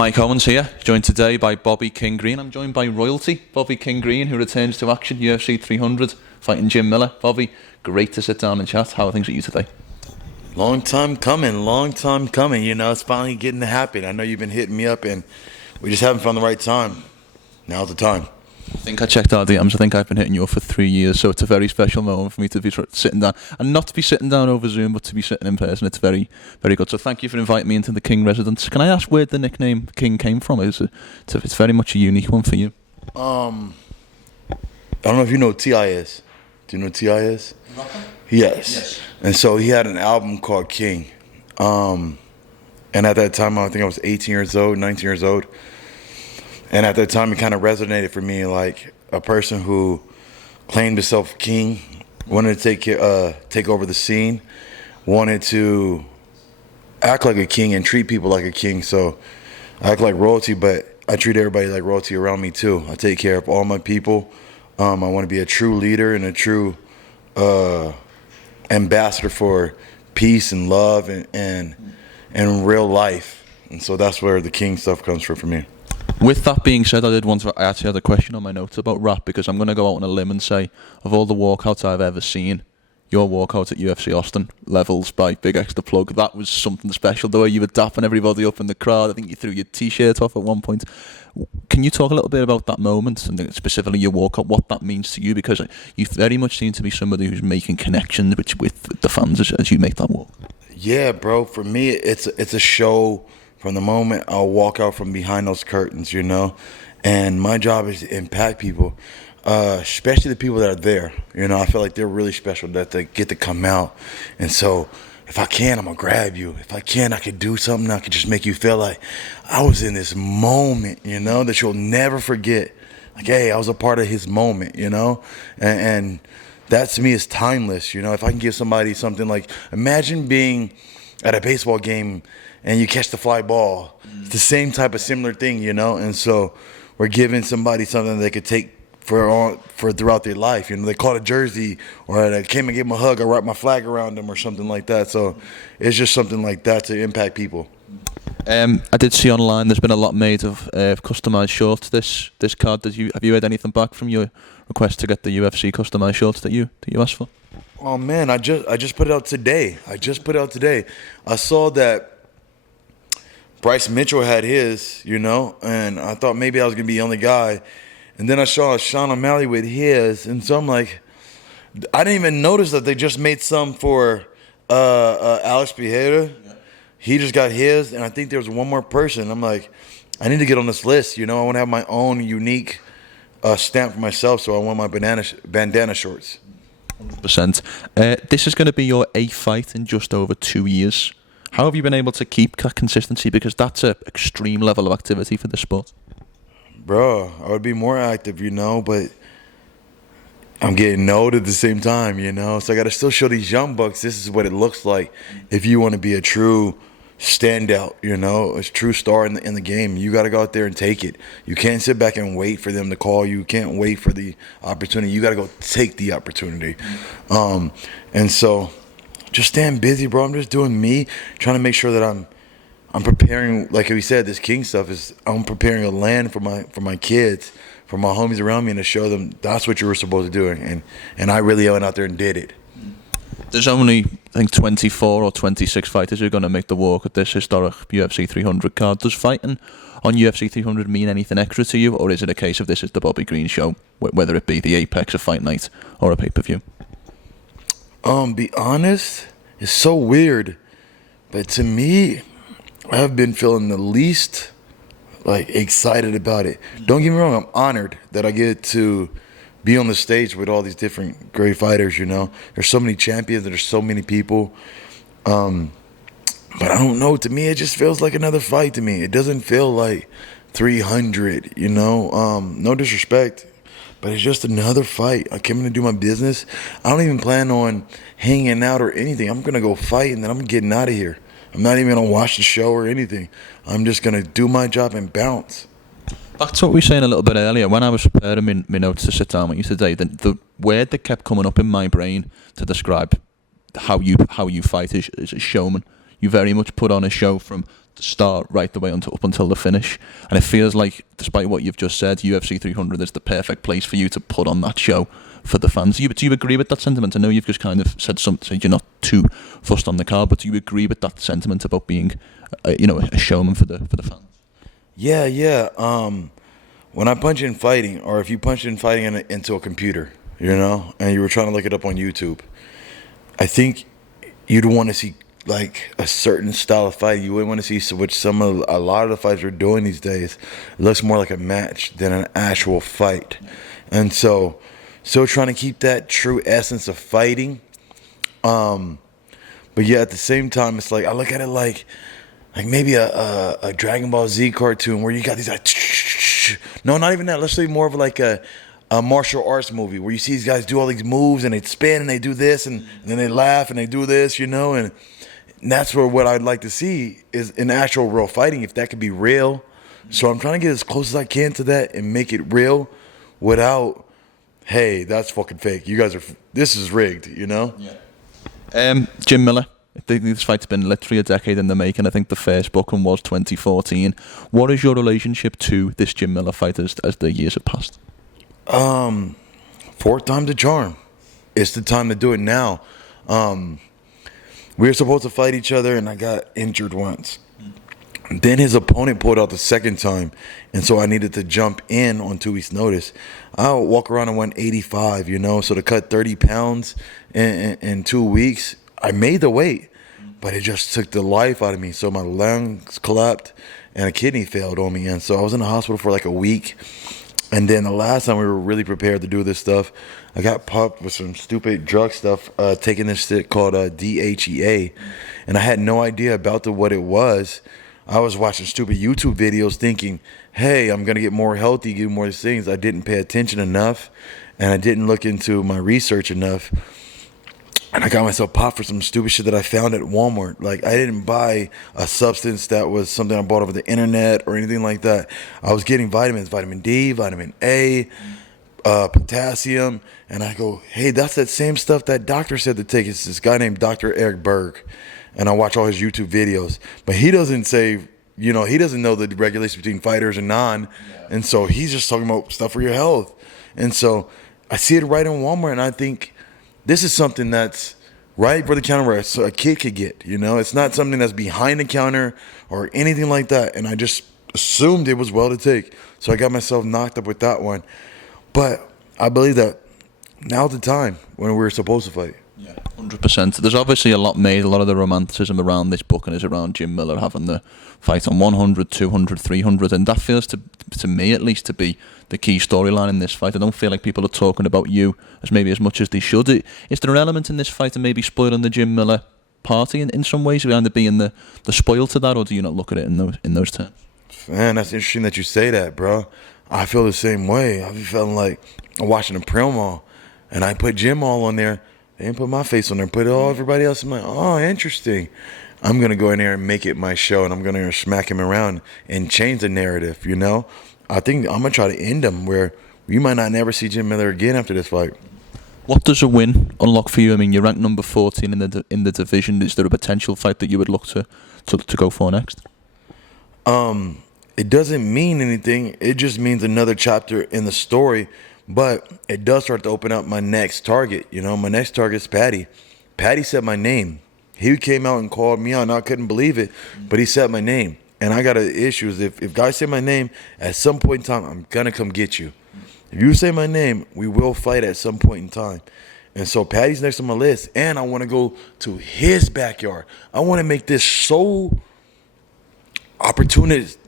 Mike Owens here, joined today by Bobby King Green. I'm joined by royalty, Bobby King Green, who returns to action, UFC 300, fighting Jim Miller. Bobby, great to sit down and chat. How are things with you today? Long time coming. You know, it's finally getting to happen. I know you've been hitting me up, and we just haven't found the right time. Now's the time. I think I checked our DMs. I think I've been hitting you up for 3 years, so it's a very special moment for me to be sitting down, and not to be sitting down over Zoom, but to be sitting in person. It's very, very good. So thank you for inviting me into the King residence. Can I ask where the nickname King came from? It's very much a unique one for you. I don't know if you know who T.I. is. Do you know who T.I. is? Yes. And so he had an album called King. And at that time, I think I was 18 years old, 19 years old. And at that time, it kind of resonated for me, like a person who claimed himself king, wanted to take over the scene, wanted to act like a king and treat people like a king. So I act like royalty, but I treat everybody like royalty around me too. I take care of all my people. I want to be a true leader and a true ambassador for peace and love and real life. And so that's where the king stuff comes from for me. With that being said, I actually had a question on my notes about rap, because I'm going to go out on a limb and say, of all the walkouts I've ever seen, your walkout at UFC Austin, levels by big extra plug, that was something special. The way you were dapping everybody up in the crowd, I think you threw your t-shirt off at one point. Can you talk a little bit about that moment, and specifically your walkout, what that means to you? Because you very much seem to be somebody who's making connections with the fans as you make that walk. Yeah, bro. For me, it's a show. From the moment I'll walk out from behind those curtains, you know, and my job is to impact people, especially the people that are there. You know, I feel like they're really special that they get to come out. And so if I can, I'm going to grab you. If I can, I could do something. I could just make you feel like I was in this moment, you know, that you'll never forget. Like, hey, I was a part of his moment, you know, and that to me is timeless. You know, if I can give somebody something like, imagine being at a baseball game and you catch the fly ball. It's the same type of similar thing, you know? And so we're giving somebody something they could take for throughout their life. You know, they caught a jersey, or I came and gave them a hug, I wrapped my flag around them or something like that. So it's just something like that to impact people. I did see online there's been a lot made of customised shorts this card. Have you heard anything back from your request to get the UFC customised shorts that you asked for? Oh man, I just put it out today. I saw that Bryce Mitchell had his, you know, and I thought maybe I was going to be the only guy. And then I saw Sean O'Malley with his, and so I'm like, I didn't even notice that they just made some for Alex Pereira. Yeah. He just got his, and I think there was one more person. I'm like, I need to get on this list, you know. I want to have my own unique stamp for myself, so I want my bandana shorts. 100%. This is going to be your 8th fight in just over 2 years. How have you been able to keep that consistency? Because that's an extreme level of activity for the sport. Bro, I would be more active, you know, but I'm getting old at the same time, you know. So I got to still show these young bucks this is what it looks like if you want to be a true standout, you know, a true star in the game. You got to go out there and take it. You can't sit back and wait for them to call you. You can't wait for the opportunity. You got to go take the opportunity. And so just staying busy, bro. I'm just doing me, trying to make sure that I'm preparing. Like we said, this king stuff is I'm preparing a land for my kids, for my homies around me, and to show them that's what you were supposed to do. And I really went out there and did it. There's only, I think, 24 or 26 fighters who are going to make the walk at this historic UFC 300 card. Does fighting on UFC 300 mean anything extra to you, or is it a case of this is the Bobby Green show, whether it be the apex of fight night or a pay-per-view? Be honest, it's so weird, but to me, I've been feeling the least excited about it. Don't get me wrong, I'm honored that I get to be on the stage with all these different great fighters, you know. There's so many champions and there's so many people. But I don't know, to me it just feels like another fight to me. It doesn't feel like 300, you know. No disrespect, but it's just another fight. I came in to do my business. I don't even plan on hanging out or anything. I'm going to go fight and then I'm getting out of here. I'm not even going to watch the show or anything. I'm just going to do my job and bounce. Back to what we were saying a little bit earlier. When I was preparing my notes to sit down with you today, the word that kept coming up in my brain to describe how you fight is a showman. You very much put on a show from start right the way up until the finish. And it feels like, despite what you've just said, UFC 300 is the perfect place for you to put on that show for the fans. Do you agree with that sentiment? I know you've just kind of said something, you're not too fussed on the card, but do you agree with that sentiment about being, a showman for the fans? Yeah. When I punch in fighting, or if you punch in fighting into a computer, and you were trying to look it up on YouTube, I think you'd want to see like a certain style of fight. You wouldn't want to see which a lot of the fights are doing these days. It looks more like a match than an actual fight, and so still trying to keep that true essence of fighting. But yeah, at the same time, it's like I look at it like maybe a Dragon Ball Z cartoon where you got these like, no, not even that. Let's say more of like a martial arts movie where you see these guys do all these moves and they spin and they do this and then they laugh and they do this, and that's what I'd like to see is an actual real fighting, if that could be real. So I'm trying to get as close as I can to that and make it real without, hey, that's fucking fake. You guys this is rigged, Yeah. Jim Miller. I think this fight's been literally a decade in the making. I think the first booking was 2014. What is your relationship to this Jim Miller fight as the years have passed? Fourth time's a charm. It's the time to do it now. We were supposed to fight each other, and I got injured once. Then his opponent pulled out the second time, and so I needed to jump in on 2 weeks' notice. I'll walk around at 185, so to cut 30 pounds in 2 weeks, I made the weight, but it just took the life out of me. So my lungs collapsed, and a kidney failed on me, and so I was in the hospital for like a week. And then the last time we were really prepared to do this stuff, I got popped with some stupid drug stuff, taking this shit called DHEA. And I had no idea about what it was. I was watching stupid YouTube videos thinking, hey, I'm going to get more healthy, get more of these things. I didn't pay attention enough, and I didn't look into my research enough. And I got myself popped for some stupid shit that I found at Walmart. Like, I didn't buy a substance that was something I bought over the internet or anything like that. I was getting vitamins, vitamin D, vitamin A, potassium. And I go, hey, that's that same stuff that doctor said to take. It's this guy named Dr. Eric Berg. And I watch all his YouTube videos. But he doesn't say, he doesn't know the regulations between fighters and non. Yeah. And so he's just talking about stuff for your health. And so I see it right in Walmart, and I think, this is something that's right for the counter where a kid could get, It's not something that's behind the counter or anything like that. And I just assumed it was well to take. So I got myself knocked up with that one. But I believe that now's the time when we're supposed to fight. Yeah, 100%. There's obviously a lot made. A lot of the romanticism around this booking is around Jim Miller having the fight on 100, 200, 300. And that feels, to me at least, to be the key storyline in this fight. I don't feel like people are talking about you as much as they should. Is there an element in this fight of maybe spoiling the Jim Miller party in some ways, behind it being the spoil to that, or do you not look at it in those terms? Man, that's interesting that you say that, bro. I feel the same way. I be feeling like I'm watching a promo, and I put Jim all on there. They didn't put my face on there. Put all everybody else. I'm like, oh, interesting. I'm going to go in there and make it my show, and I'm going to smack him around and change the narrative, I think I'm going to try to end him where you might not never see Jim Miller again after this fight. What does a win unlock for you? I mean, you're ranked number 14 in the division. Is there a potential fight that you would look to go for next? It doesn't mean anything. It just means another chapter in the story. But it does start to open up my next target. My next target is Paddy. Paddy said my name. He came out and called me out, and I couldn't believe it. But he said my name. And I got an issue is if guys say my name, at some point in time, I'm going to come get you. If you say my name, we will fight at some point in time. And so Paddy's next on my list. And I want to go to his backyard. I want to make this so opportunistic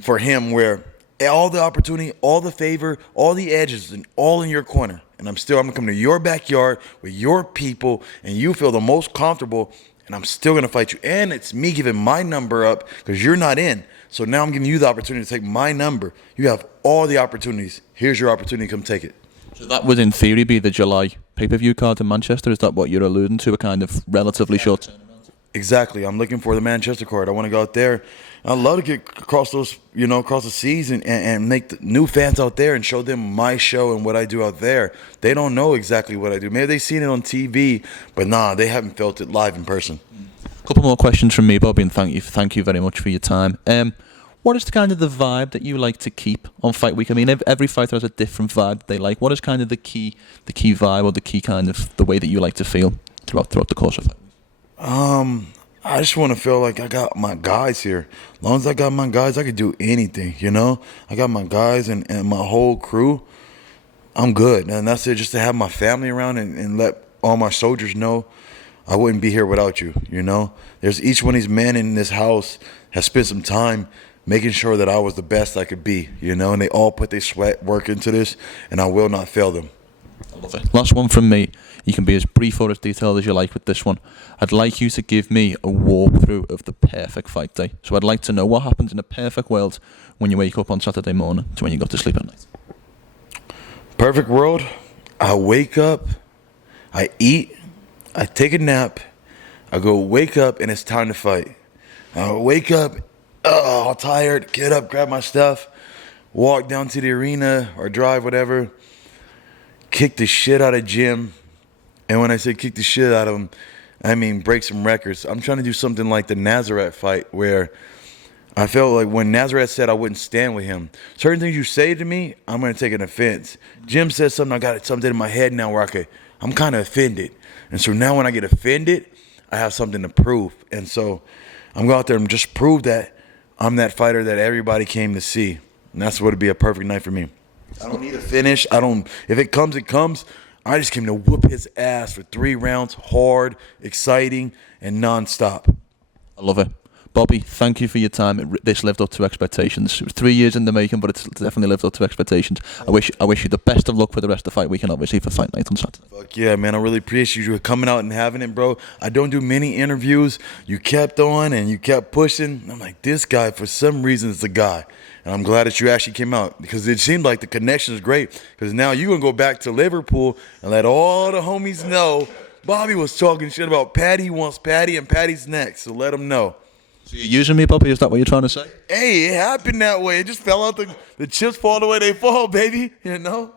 for him where all the opportunity, all the favor, all the edges, and all in your corner. And I'm going to come to your backyard with your people, and you feel the most comfortable, and I'm still going to fight you. And it's me giving my number up because you're not in. So now I'm giving you the opportunity to take my number. You have all the opportunities. Here's your opportunity. Come take it. So that would, in theory, be the July pay-per-view card in Manchester? Is that what you're alluding to, a kind of relatively short turnaround? Exactly. I'm looking for the Manchester card. I want to go out there. I'd love to get across across the seas and make the new fans out there and show them my show and what I do out there. They don't know exactly what I do. Maybe they've seen it on TV, but nah, they haven't felt it live in person. Couple more questions from me, Bobby, and thank you very much for your time. What is the kind of the vibe that you like to keep on fight week? I mean, every fighter has a different vibe that they like. What is kind of the key vibe, or the key kind of the way that you like to feel throughout the course of fight week? I just want to feel like I got my guys here. As long as I got my guys, I could do anything, you know? I got my guys and my whole crew. I'm good. And that's it, just to have my family around and let all my soldiers know I wouldn't be here without you, you know? There's each one of these men in this house has spent some time making sure that I was the best I could be, you know? And they all put their sweat work into this, and I will not fail them. I love it. Last one from me. You can be as brief or as detailed as you like with this one. I'd like you to give me a walkthrough of the perfect fight day. So I'd like to know what happens in a perfect world when you wake up on Saturday morning to when you go to sleep at night. Perfect world, I wake up, I eat, I take a nap, I go wake up, and it's time to fight. I wake up, all tired, get up, grab my stuff, walk down to the arena or drive, whatever, kick the shit out of Jim. And when I say kick the shit out of him, I mean break some records. I'm trying to do something like the Nazareth fight, where I felt like when Nazareth said I wouldn't stand with him, certain things you say to me, I'm going to take an offense. Jim said something, I got something in my head now where I'm kind of offended. And so now when I get offended, I have something to prove. And so I'm going to go out there and just prove that I'm that fighter that everybody came to see. And that's what would be a perfect night for me. I don't need a finish. If it comes, it comes. I just came to whoop his ass for 3 rounds, hard, exciting, and nonstop. I love it. Bobby, thank you for your time. This lived up to expectations. It was 3 years in the making, but it's definitely lived up to expectations. I wish you the best of luck for the rest of the fight week and obviously for fight night on Saturday. Fuck yeah, man. I really appreciate you coming out and having it, bro. I don't do many interviews. You kept on and you kept pushing. I'm like, this guy, for some reason, is the guy. And I'm glad that you actually came out, because it seemed like the connection is great. Because now you're going to go back to Liverpool and let all the homies know Bobby was talking shit about Paddy. He wants Paddy, and Paddy's next. So let them know. So you're using me, Bobby? Is that what you're trying to say? Hey, it happened that way. It just fell out. The chips fall the way they fall, baby. You know?